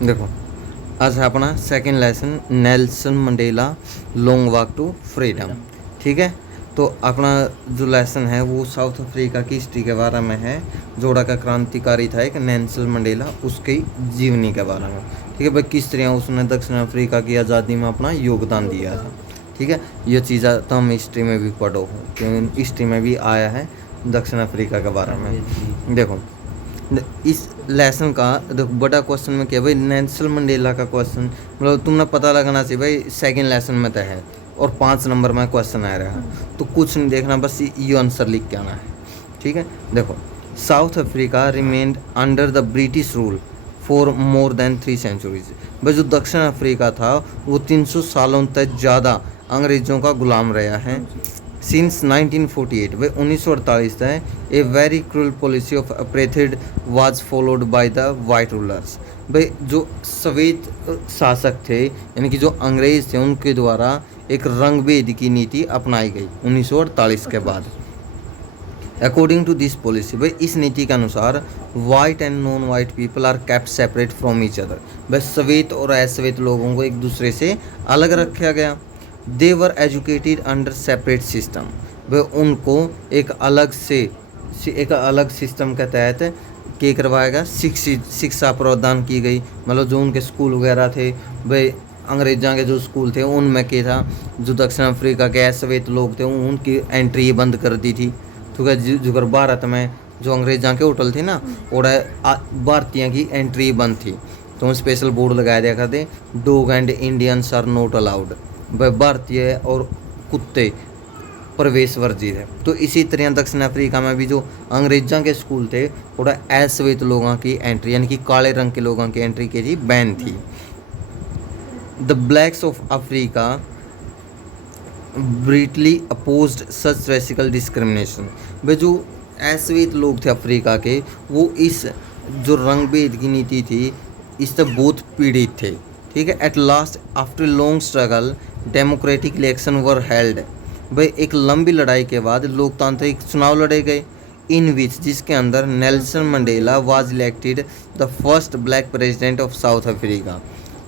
देखो, आज है अपना second lesson, Nelson Mandela long walk to freedom. ठीक है, तो अपना जो लेसन है वो साउथ अफ्रीका की हिस्ट्री के बारे में है। जोड़ा का क्रांतिकारी था एक नेल्सन मंडेला, उसकी जीवनी के बारे में। ठीक है भाई, किस तरह उसने दक्षिण अफ्रीका की आज़ादी में अपना योगदान दिया था। ठीक है, ये चीज़ें तो हम हिस्ट्री में भी पढ़ो हो, क्योंकि हिस्ट्री में भी आया है दक्षिण अफ्रीका के बारे में। देखो, इस लेसन का देखो बड़ा क्वेश्चन में क्या भाई, नेल्सन मंडेला का क्वेश्चन मतलब तुमने पता लगाना चाहिए भाई, सेकंड लेसन में तो है और 5 नंबर में क्वेश्चन आ रहा है, तो कुछ नहीं देखना, बस ये आंसर लिख के आना है। ठीक है, देखो, South Africa remained under the British rule for more than 3 centuries. भाई जो दक्षिण अफ्रीका था वो 300 सालों तक ज़्यादा अंग्रेज़ों का गुलाम रहा है। सिंस 1948 वे 1948 तक a very cruel policy of apartheid was followed by the white rulers. भाई जो श्वेत शासक थे यानी कि जो अंग्रेज थे उनके द्वारा एक रंग भेद की नीति अपनाई गई 1948 के बाद। अकॉर्डिंग टू दिस पॉलिसी भाई इस नीति के अनुसार white and non white people are kept separate from each other. भाई श्वेत और अश्वेत लोगों को एक दूसरे से अलग रखा गया। दे वर एजुकेटेड अंडर सेपरेट सिस्टम। वह उनको एक अलग सिस्टम के तहत क्या करवाया गया, शिक्षा प्रदान की गई। मतलब जो उनके स्कूल वगैरह थे वह अंग्रेज़ों के जो स्कूल थे उनमें क्या था, जो दक्षिण अफ्रीका के अश्वेत लोग थे उनकी एंट्री बंद कर दी थी। ठीक है, जो भारत में जो अंग्रेज़ों के होटल थे ना और भारतीयों की एंट्री बंद थी, तो स्पेशल बोर्ड लगाया दिया करते, dog and Indians are not allowed. वह भारतीय और कुत्ते प्रवेश वर्जित है। तो इसी तरह दक्षिण अफ्रीका में भी जो अंग्रेज़ों के स्कूल थे थोड़ा अश्वेत लोगों की एंट्री यानी कि काले रंग के लोगों की एंट्री के लिए बैन थी। The blacks of Africa bitterly opposed such racial discrimination. वे जो अश्वेत लोग थे अफ्रीका के, वो इस जो रंग भेद की नीति थी इससे बहुत पीड़ित थे। ठीक है, at last after long struggle democratic election were held. भाई एक लंबी लड़ाई के बाद लोकतांत्रिक चुनाव लड़े गए, इन विच जिसके अंदर Nelson Mandela was elected the first black president of south Africa.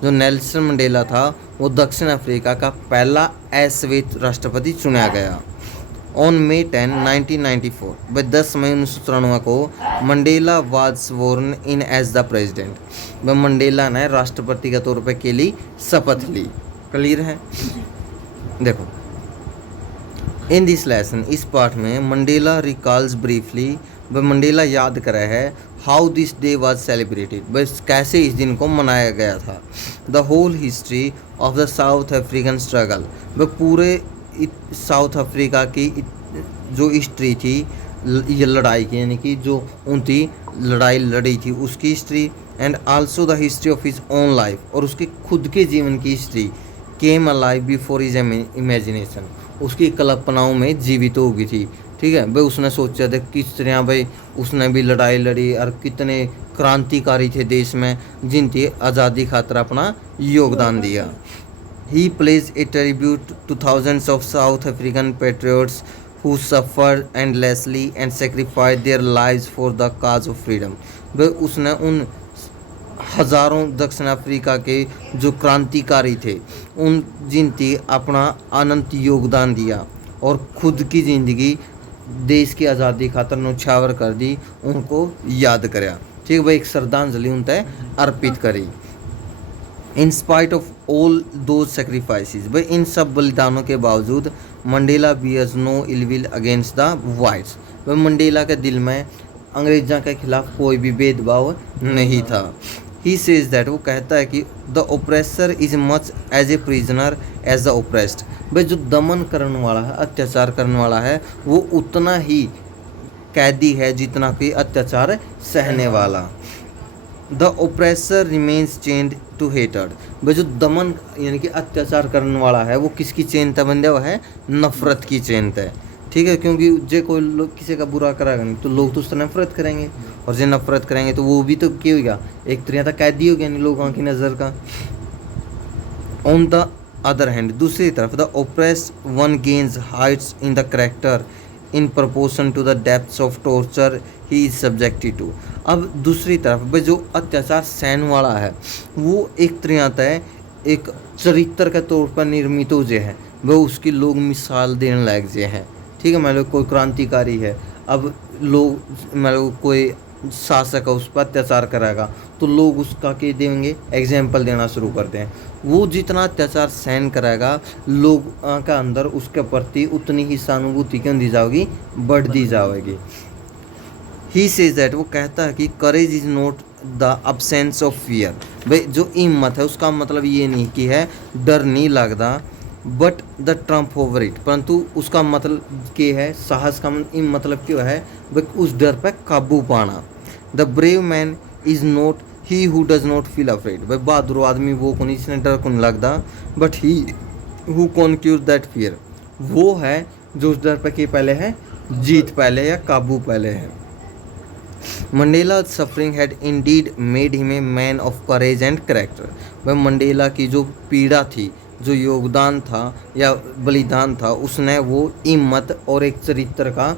जो नेल्सन मंडेला था वो दक्षिण अफ्रीका का पहला अश्वेत राष्ट्रपति चुना गया। ऑन May 10, 1994 व 10 मई 1993 को Mandela was sworn in as the president. वह मंडेला ने राष्ट्रपति के तौर पर के लिए शपथ ली। क्लियर है? देखो, इन दिस लेसन इस पार्ट में मंडेला रिकॉल्स ब्रीफली, वह मंडेला याद करे है how this day was celebrated, बस कैसे इस दिन को मनाया गया था। The whole history of the South African struggle, वह पूरे साउथ अफ्रीका की जो हिस्ट्री थी ये लड़ाई की यानी कि जो उनकी लड़ाई लड़ी थी उसकी history, and also the history of his own life, और उसके खुद के जीवन की हिस्ट्री केम अलाइव बिफोर हिज इमेजिनेशन, उसकी कल्पनाओं में जीवित हो गई थी। ठीक है भाई, उसने सोचा था किस तरह भाई उसने भी लड़ाई लड़ी और कितने क्रांतिकारी थे देश में जिनकी आज़ादी खातर अपना योगदान दिया। He plays a tribute to thousands of South African patriots who suffered endlessly and sacrificed their lives for the cause of freedom। वह उसने उन हज़ारों दक्षिण अफ्रीका के जो क्रांतिकारी थे उन जिनकी अपना अनंत योगदान दिया और खुद की ज़िंदगी देश की आज़ादी खातर न्यौछावर कर दी, उनको याद कराया। ठीक है भाई, एक श्रद्धांजलि उन तक अर्पित करी। In spite of all those sacrifices, भाई इन सब बलिदानों के बावजूद Mandela bears no ill will against the whites. वह मंडेला के दिल में अंग्रेज़ों के खिलाफ कोई भी भेदभाव नहीं था। ही सेज दैट, वो कहता है कि the oppressor is much as a prisoner as the oppressed. भाई जो दमन करने वाला है, अत्याचार करने वाला है, वो उतना ही कैदी है जितना कि अत्याचार सहने वाला। The oppressor remains chained to hatred. भाई जो दमन यानी कि अत्याचार करने वाला है वो किसकी चेन तय बंधा हुआ है, नफरत की चेन तय। ठीक है, क्योंकि जो कोई लोग किसी का बुरा करेगा नहीं तो लोग तो उससे नफरत करेंगे, और जो नफरत करेंगे तो वो भी तो क्या होगा, एक तरह का कैदी हो गया नहीं लोगों की नज़र का। ऑन द अदर हैंड, दूसरी तरफ the oppressed one gains heights in the character in proportion to the depths of torture he is subjected to. अब दूसरी तरफ भाई जो अत्याचार सहन वाला है वो एक तरह आता है एक चरित्र के तौर पर निर्मित हो जे है वह उसकी लोग मिसाल देने लायक जे हैं। ठीक है, मान लो कोई क्रांतिकारी है, अब लोग मान लो कोई शासक है उस पर अत्याचार करेगा तो लोग उसका क्या देंगे, एग्जाम्पल देना शुरू करते हैं। वो जितना अत्याचार सहन करेगा लोग का अंदर उसके प्रति उतनी ही सहानुभूति क्यों दी जाएगी, बढ़ दी जाएगी। ही सेज दैट, वो कहता है कि courage is not the absence of fear. भाई जो हिम्मत है उसका मतलब ये नहीं कि है डर नहीं लगता, but the Trump over it, परंतु उसका मतलब क्या है, साहस का मतलब क्यों है भाई उस डर पर काबू पाना। The brave man is not he who does not feel afraid. भाई बहादुर आदमी वो कौन जिसने डर को नहीं लगता, but he who conquers that fear, वो है जो उस डर पर के पहले है जीत पहले या काबू पहले है। Mandela suffering had Indeed made him a man of courage and character. भाई मंडेला की जो पीड़ा थी, जो योगदान था या बलिदान था, उसने वो हिम्मत और एक चरित्र का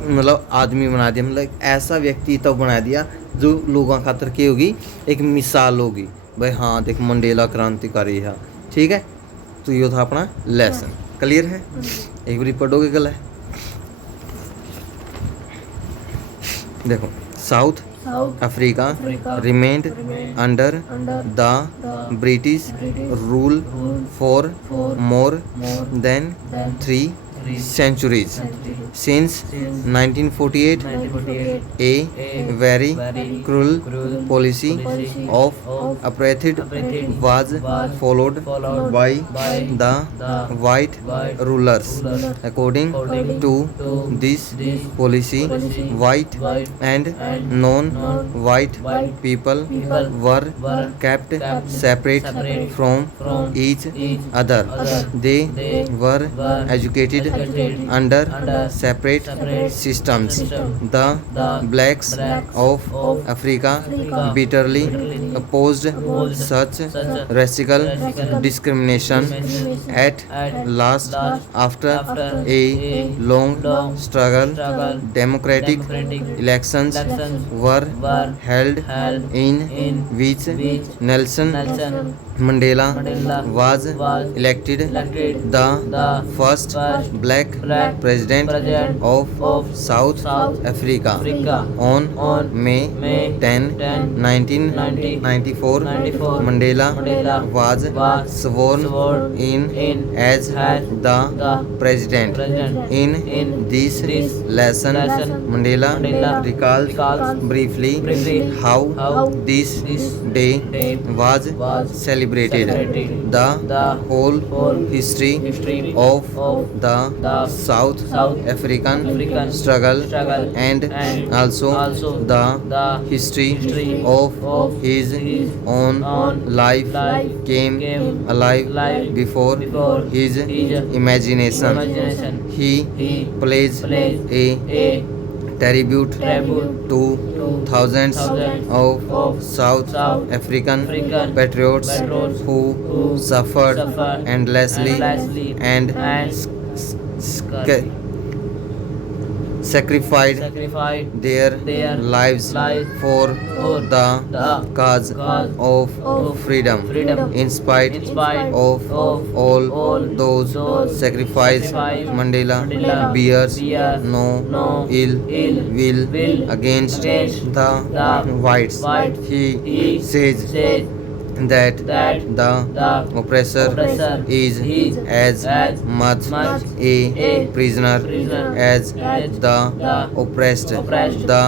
मतलब आदमी बना दिया, मतलब ऐसा व्यक्ति तो बना दिया जो लोगों खातर की होगी एक मिसाल होगी। भाई हाँ देख मंडेला क्रांतिकारी है। ठीक है, तो ये था अपना लेसन। क्लियर है, एक बार पढ़ोगे गला है। देखो, South Africa remained under the British rule for more than 3 centuries. Since 1948, a very cruel policy of apartheid was followed by the white rulers. According to this policy, white and non-white people were kept separate from each other. They were educated under separate systems. The blacks of Africa bitterly opposed such racial discrimination. At last, after a long struggle, democratic elections were held in which Nelson Mandela was elected the first black president of South Africa on May 10, 1994. Mandela was sworn in as the president. In this lesson, Mandela recalls briefly how this day was celebrated. The whole history of the South African struggle and also the history of his own life came alive before his imagination. He plays a tribute to thousands of South African patriots who suffered endlessly and sacrificed their lives for the cause of freedom. In spite of all those sacrifices, Mandela bears no ill will against the whites. He says that the oppressor is as much a prisoner as the oppressed. The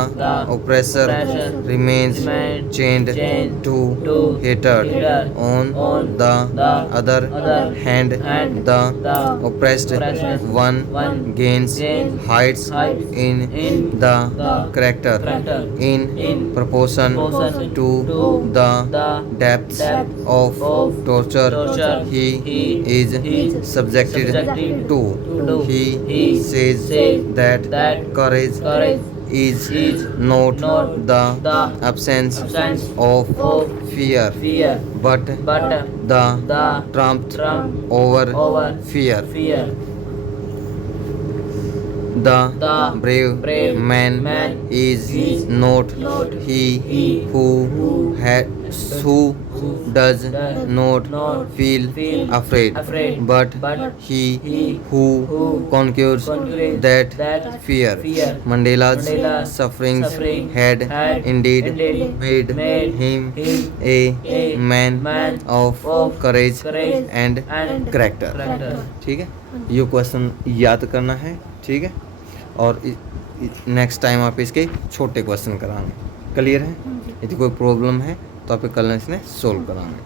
oppressor remains chained to hatred. On the other hand, the oppressed one gains heights in the character in proportion to the depths of torture he is subjected to. He says that courage is not the absence of fear, but the trump over fear. The brave man is not he who does not feel afraid, but he who conquers that fear. Mandela's sufferings had indeed made him a man of courage and character. ठीक है, ये question याद करना है, ठीक है, और next time आप इसके छोटे क्वेश्चन कराएंगे। क्लियर है? यदि कोई प्रॉब्लम है तो आप कल इसमें सोल्व कराएंगे।